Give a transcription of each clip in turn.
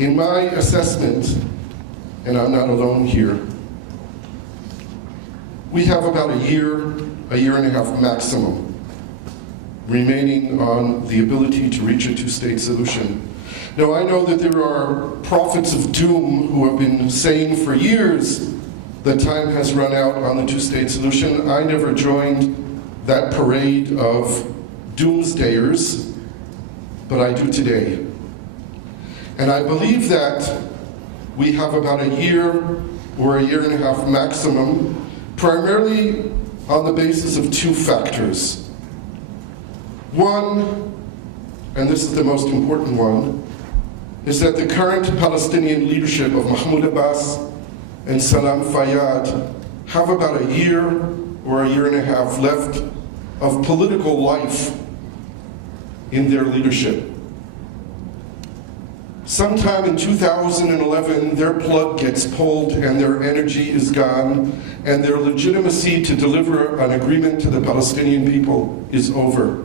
In my assessment, and I'm not alone here, we have about a year and a half maximum remaining on the ability to reach a two-state solution. Now, I know that there are prophets of doom who have been saying for years that time has run out on the two-state solution. I never joined that parade of doomsdayers, but I do today. And I believe that we have about a year or a year and a half maximum, primarily on the basis of two factors. One, and this is the most important one, is that the current Palestinian leadership of Mahmoud Abbas and Salam Fayyad have about a year or a year and a half left of political life in their leadership. Sometime in 2011, their plug gets pulled and their energy is gone, and their legitimacy to deliver an agreement to the Palestinian people is over.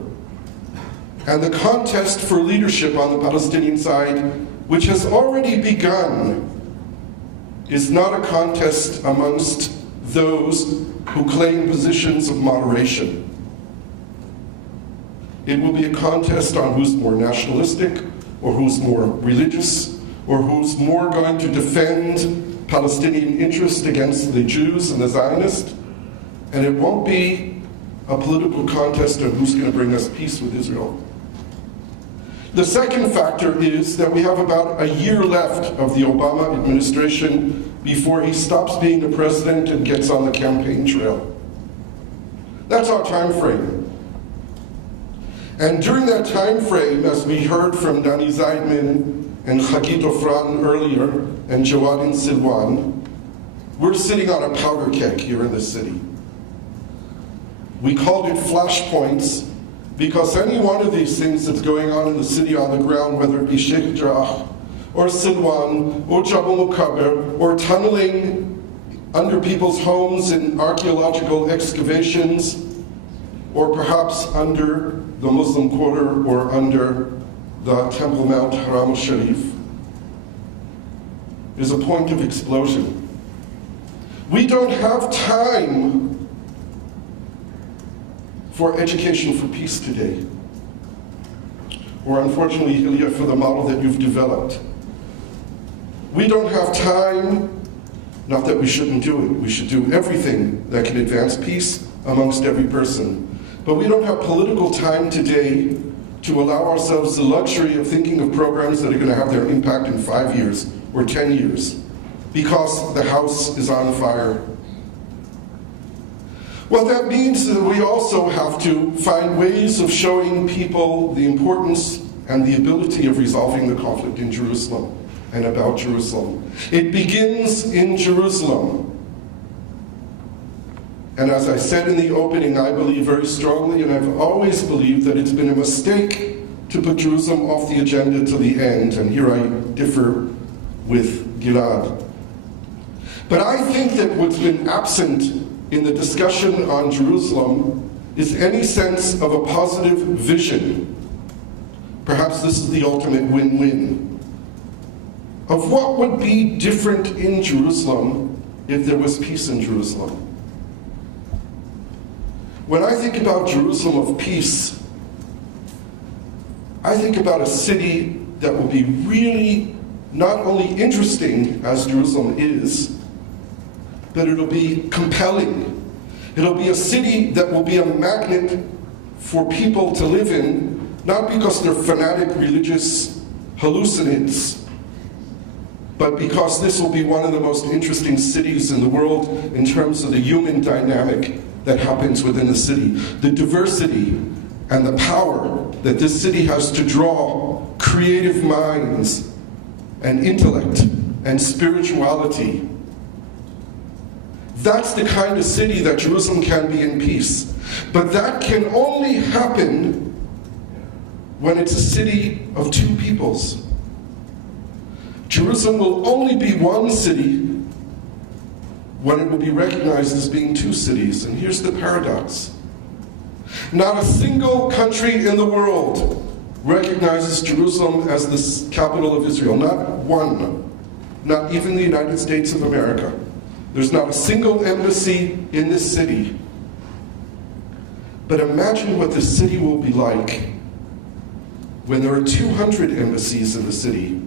And the contest for leadership on the Palestinian side, which has already begun, is not a contest amongst those who claim positions of moderation. It will be a contest on who's more nationalistic, or who's more religious, or who's more going to defend Palestinian interest against the Jews and the Zionists. And it won't be a political contest on who's going to bring us peace with Israel. The second factor is that we have about a year left of the Obama administration before he stops being the president and gets on the campaign trail. That's our time frame. And during that time frame, as we heard from Dani Zeidman and Chagit Ofran earlier, and Jawadin Silwan, we're sitting on a powder keg here in the city. We called it flashpoints because any one of these things that's going on in the city on the ground, whether it be Sheikh Jarrah, or Silwan, or Jabal Mukaber, or tunneling under people's homes in archaeological excavations, or perhaps under the Muslim Quarter or under the Temple Mount Haram al-Sharif, is a point of explosion. We don't have time for education for peace today, or unfortunately, Hilya, for the model that you've developed. We don't have time, not that we shouldn't do it, we should do everything that can advance peace amongst every person. But we don't have political time today to allow ourselves the luxury of thinking of programs that are going to have their impact in 5 years or 10 years, because the house is on fire. Well, that means that we also have to find ways of showing people the importance and the ability of resolving the conflict in Jerusalem and about Jerusalem. It begins in Jerusalem. And as I said in the opening, I believe very strongly, and I've always believed, that it's been a mistake to put Jerusalem off the agenda to the end, and here I differ with Gilad. But I think that what's been absent in the discussion on Jerusalem is any sense of a positive vision. Perhaps this is the ultimate win-win of what would be different in Jerusalem if there was peace in Jerusalem. When I think about Jerusalem of peace, I think about a city that will be really not only interesting as Jerusalem is, but it'll be compelling. It'll be a city that will be a magnet for people to live in, not because they're fanatic religious hallucinates, but because this will be one of the most interesting cities in the world in terms of the human dynamic that happens within the city, the diversity and the power that this city has to draw creative minds and intellect and spirituality. That's the kind of city that Jerusalem can be in peace. But that can only happen when it's a city of two peoples. Jerusalem will only be one city when it will be recognized as being two cities. And here's the paradox. Not a single country in the world recognizes Jerusalem as the capital of Israel. Not one, not even the United States of America. There's not a single embassy in this city. But imagine what this city will be like when there are 200 embassies in the city,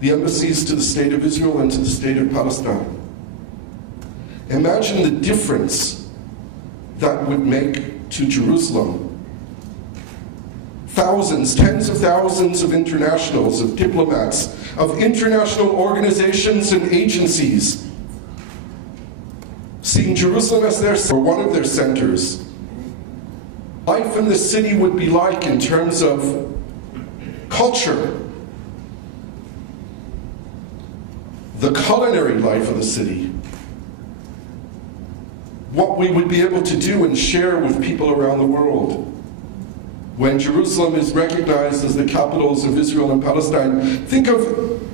the embassies to the State of Israel and to the State of Palestine. Imagine the difference that would make to Jerusalem. Thousands, tens of thousands of internationals, of diplomats, of international organizations and agencies seeing Jerusalem as their, or one of their centers. Life in the city would be like in terms of culture, the culinary life of the city, what we would be able to do and share with people around the world. When Jerusalem is recognized as the capitals of Israel and Palestine, think of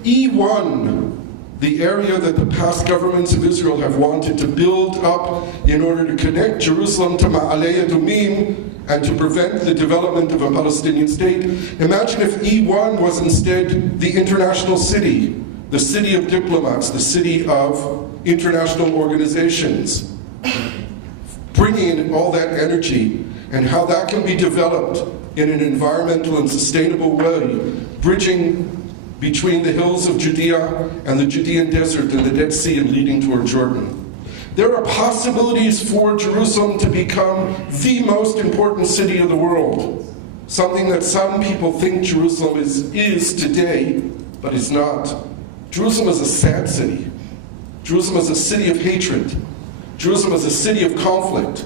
E1, the area that the past governments of Israel have wanted to build up in order to connect Jerusalem to Ma'aleh Adumim and to prevent the development of a Palestinian state. Imagine if E1 was instead the international city, the city of diplomats, the city of international organizations, bringing in all that energy and how that can be developed in an environmental and sustainable way, bridging between the hills of Judea and the Judean desert and the Dead Sea and leading toward Jordan. There are possibilities for Jerusalem to become the most important city of the world, something that some people think Jerusalem is today, but is not. Jerusalem is a sad city. Jerusalem is a city of hatred. Jerusalem is a city of conflict.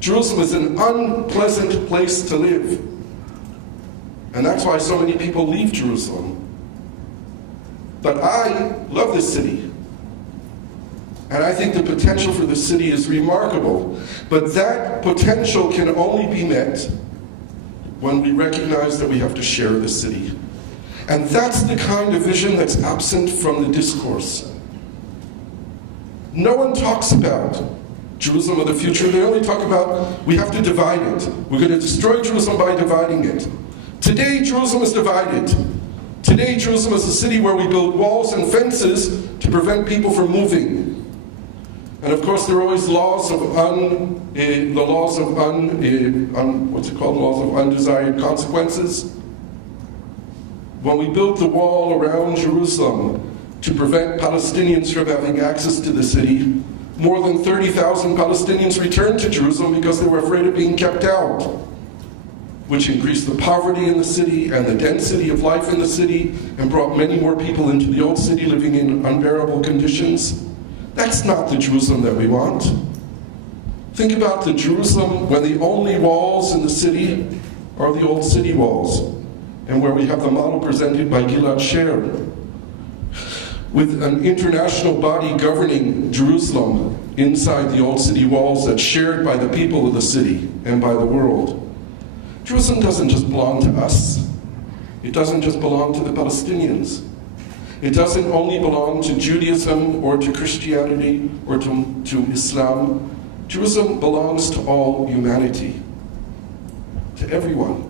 Jerusalem is an unpleasant place to live. And that's why so many people leave Jerusalem. But I love this city. And I think the potential for this city is remarkable. But that potential can only be met when we recognize that we have to share this city. And that's the kind of vision that's absent from the discourse. No one talks about Jerusalem of the future. They only talk about we have to divide it. We're going to destroy Jerusalem by dividing it. Today, Jerusalem is divided. Today, Jerusalem is a city where we build walls and fences to prevent people from moving. And of course, there are always laws of undesired consequences. When we built the wall around Jerusalem to prevent Palestinians from having access to the city, more than 30,000 Palestinians returned to Jerusalem because they were afraid of being kept out, which increased the poverty in the city and the density of life in the city and brought many more people into the old city living in unbearable conditions. That's not the Jerusalem that we want. Think about the Jerusalem when the only walls in the city are the old city walls, and where we have the model presented by Gilad Sher, with an international body governing Jerusalem inside the old city walls that's shared by the people of the city and by the world. Jerusalem doesn't just belong to us. It doesn't just belong to the Palestinians. It doesn't only belong to Judaism or to Christianity or to Islam. Jerusalem belongs to all humanity, to everyone.